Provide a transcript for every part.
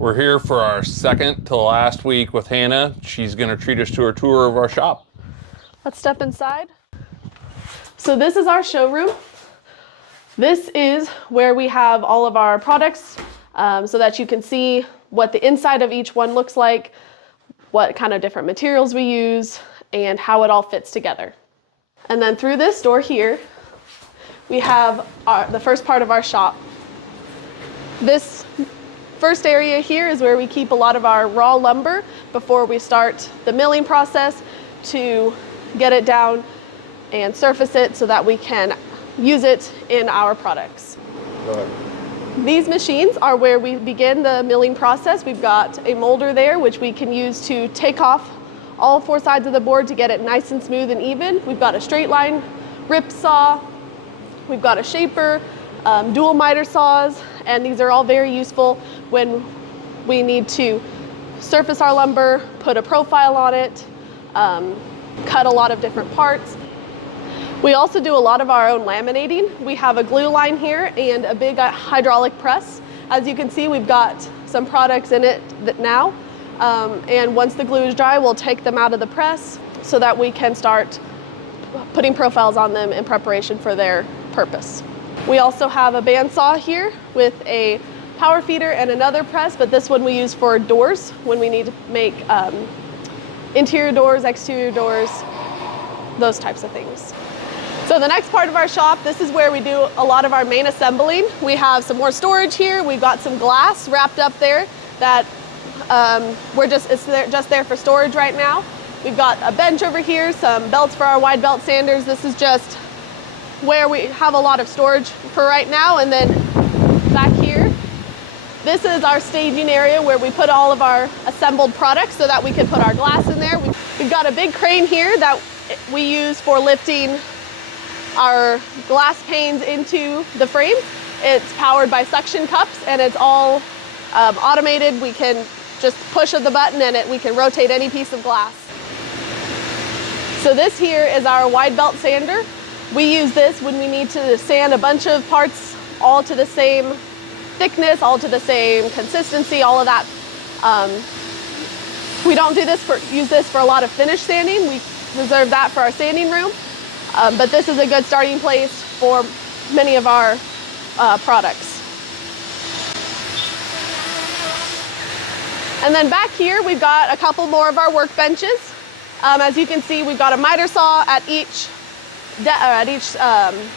We're here for our second to last week with Hannah. She's going to treat us to a tour of our shop. Let's step inside. So this is our showroom. This is where we have all of our products so that you can see what the inside of each one looks like, what kind of different materials we use, and how it all fits together. And then through this door here, we have the first part of our shop. This first area here is where we keep a lot of our raw lumber before we start the milling process to get it down and surface it so that we can use it in our products. Go ahead. These machines are where we begin the milling process. We've got a molder there which we can use to take off all four sides of the board to get it nice and smooth and even. We've got a straight line rip saw, we've got a shaper, dual miter saws, and these are all very useful when we need to surface our lumber, put a profile on it, cut a lot of different parts. We also do a lot of our own laminating. We have a glue line here and a big hydraulic press. As you can see, we've got some products in it now. And once the glue is dry, we'll take them out of the press so that we can start putting profiles on them in preparation for their purpose. We also have a bandsaw here with a power feeder and another press, but this one we use for doors when we need to make interior doors, exterior doors, those types of things. So the next part of our shop, this is where we do a lot of our main assembling. We have some more storage here. We've got some glass wrapped up there that it's just there for storage right now. We've got a bench over here, some belts for our wide belt sanders. This is just where we have a lot of storage for right now. And then back here, this is our staging area where we put all of our assembled products so that we can put our glass in there. We've got a big crane here that we use for lifting our glass panes into the frame. It's powered by suction cups and it's all automated. We can just push the button and we can rotate any piece of glass. So this here is our wide belt sander. We use this when we need to sand a bunch of parts all to the same thickness, all to the same consistency, all of that. We don't use this for a lot of finish sanding. We reserve that for our sanding room. But this is a good starting place for many of our products. And then back here, we've got a couple more of our workbenches. As you can see, we've got a miter saw at each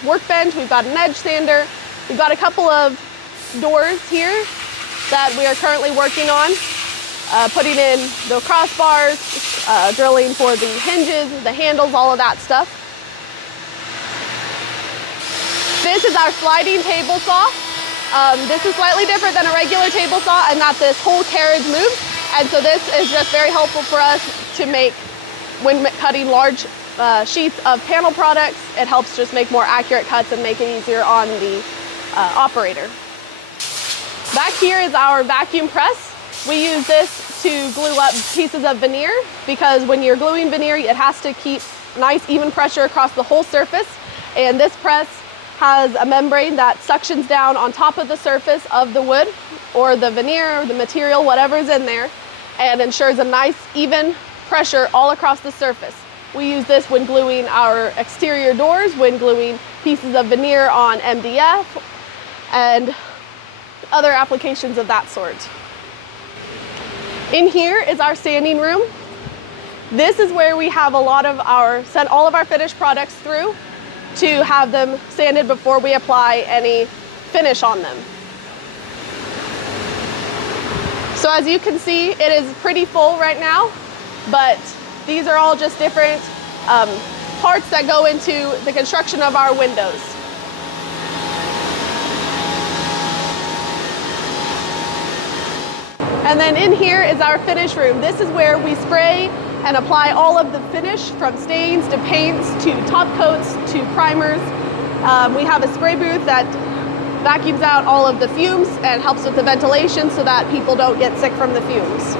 workbench. We've got an edge sander. We've got a couple of doors here that we are currently working on, putting in the crossbars, drilling for the hinges, the handles, all of that stuff. This is our sliding table saw. This is slightly different than a regular table saw in that this whole carriage moves. And so this is just very helpful for us to make, when cutting large sheets of panel products, it helps just make more accurate cuts and make it easier on the operator. Back here is our vacuum press. We use this to glue up pieces of veneer because when you're gluing veneer, it has to keep nice even pressure across the whole surface. And this press has a membrane that suctions down on top of the surface of the wood or the veneer or the material, whatever's in there, and ensures a nice even pressure all across the surface. We use this when gluing our exterior doors, when gluing pieces of veneer on MDF, and other applications of that sort. In here is our sanding room. This is where we have send all of our finished products through to have them sanded before we apply any finish on them. So as you can see, it is pretty full right now, but these are all just different parts that go into the construction of our windows. And then in here is our finish room. This is where we spray and apply all of the finish, from stains to paints to top coats to primers. We have a spray booth that vacuums out all of the fumes and helps with the ventilation so that people don't get sick from the fumes.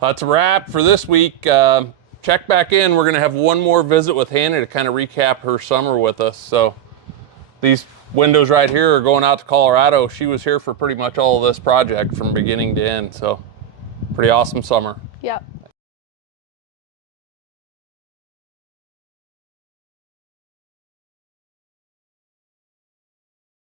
That's a wrap for this week. Check back in. We're going to have one more visit with Hannah to kind of recap her summer with us. So these windows right here are going out to Colorado. She was here for pretty much all of this project from beginning to end, so pretty awesome summer. Yep.